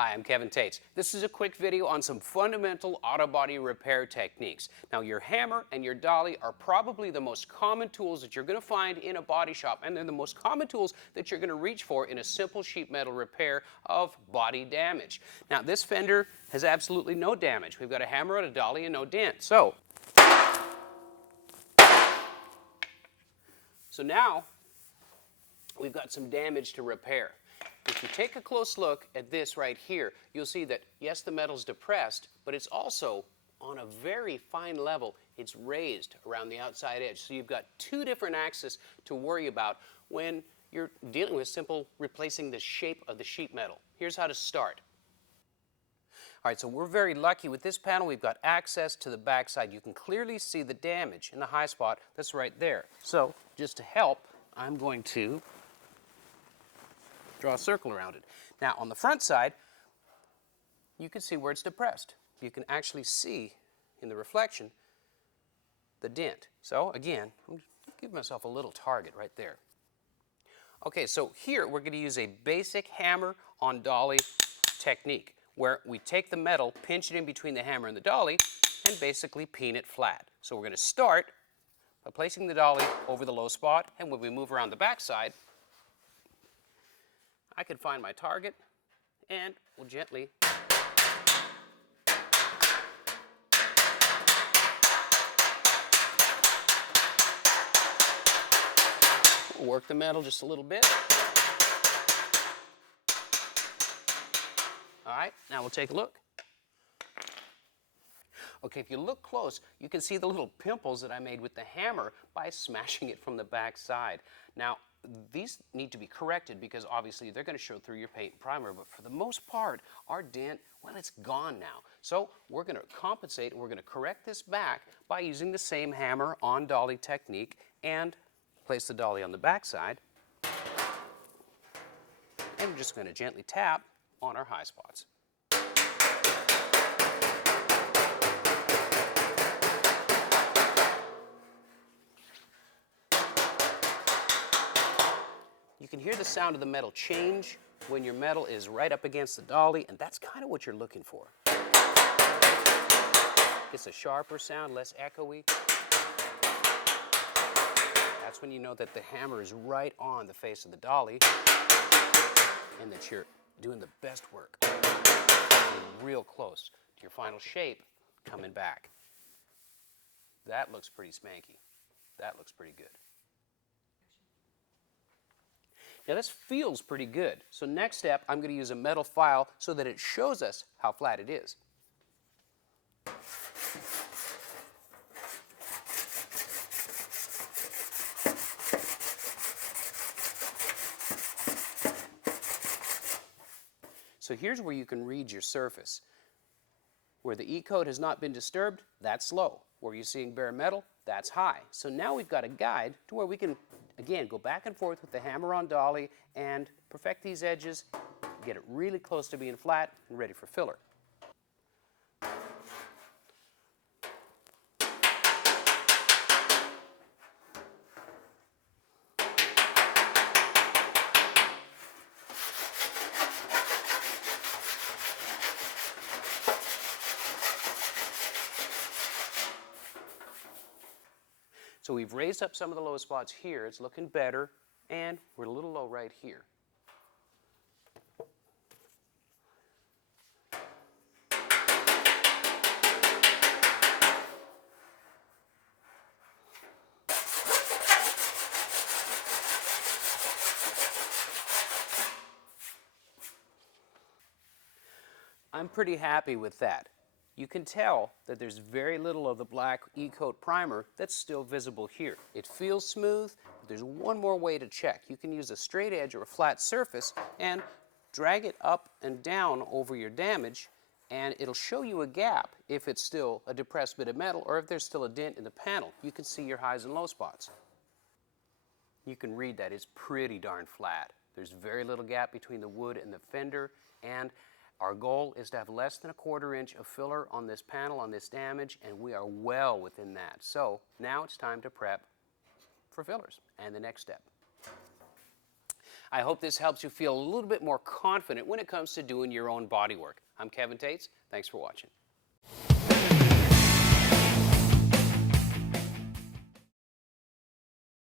Hi, I'm Kevin Tates. This is a quick video on some fundamental auto body repair techniques. Now, your hammer and your dolly are probably the most common tools that you're going to find in a body shop, and they're the most common tools that you're going to reach for in a simple sheet metal repair of body damage. Now, this fender has absolutely no damage. We've got a hammer and a dolly and no dent. So now we've got some damage to repair. If you take a close look at this right here, you'll see that, yes, the metal's depressed, but it's also on a very fine level. It's raised around the outside edge. So you've got two different axes to worry about when you're dealing with simple replacing the shape of the sheet metal. Here's how to start. All right, so we're very lucky with this panel. We've got access to the backside. You can clearly see the damage in the high spot that's right there. So just to help, I'm going to draw a circle around it. Now, on the front side, you can see where it's depressed. You can actually see in the reflection the dent. So, again, I'm going to give myself a little target right there. Okay, so here we're going to use a basic hammer on dolly technique, where we take the metal, pinch it in between the hammer and the dolly, and basically peen it flat. So we're going to start by placing the dolly over the low spot, and when we move around the backside, I can find my target, and we'll gently work the metal just a little bit. All right, now we'll take a look. Okay, if you look close, you can see the little pimples that I made with the hammer by smashing it from the back side. Now, these need to be corrected because obviously they're going to show through your paint and primer, but for the most part, our dent, well, it's gone now. So we're going to compensate, and we're going to correct this back by using the same hammer on dolly technique and place the dolly on the back side. And we're just going to gently tap on our high spots. You can hear the sound of the metal change when your metal is right up against the dolly, and that's kind of what you're looking for. It's a sharper sound, less echoey. That's when you know that the hammer is right on the face of the dolly and that you're doing the best work. You're real close to your final shape coming back. That looks pretty smanky. That looks pretty good. Now this feels pretty good. So next step, I'm going to use a metal file so that it shows us how flat it is. So here's where you can read your surface. Where the E-coat has not been disturbed, that's low. Where you're seeing bare metal, that's high. So now we've got a guide to where we can, again, go back and forth with the hammer on dolly and perfect these edges, get it really close to being flat and ready for filler. So we've raised up some of the low spots here. It's looking better, and we're a little low right here. I'm pretty happy with that. You can tell that there's very little of the black E-coat primer that's still visible here. It feels smooth, but there's one more way to check. You can use a straight edge or a flat surface and drag it up and down over your damage, and it'll show you a gap if it's still a depressed bit of metal or if there's still a dent in the panel. You can see your highs and low spots. You can read that it's pretty darn flat. There's very little gap between the wood and the fender, and our goal is to have less than 1/4 inch of filler on this panel, on this damage, and we are well within that. So now it's time to prep for fillers and the next step. I hope this helps you feel a little bit more confident when it comes to doing your own body work. I'm Kevin Tates. Thanks for watching.